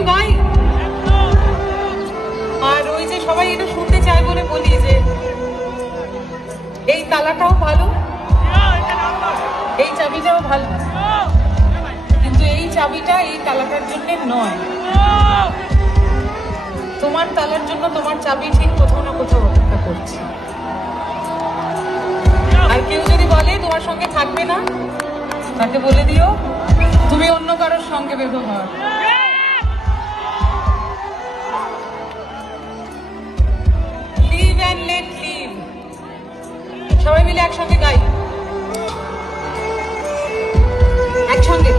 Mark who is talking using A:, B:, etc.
A: একটু গাই আর ওই যে সবাই এটা শুনতে চায় বলে বলি যে, এই তালাটাও ভালো, এই চাবিটাও ভালো। কিন্তু এই চাবিটা এই তালাটার জন্য নয়। তোমার তালার জন্য তোমার চাবি ঠিক কোথাও না কোথাও অপেক্ষা করছে। আর কেউ যদি বলে তোমার সঙ্গে থাকবে না, তাকে বলে দিও, তুমি অন্য কারোর সঙ্গে ব্যবহার সবাই মিলে একসঙ্গে গাই। একসঙ্গে।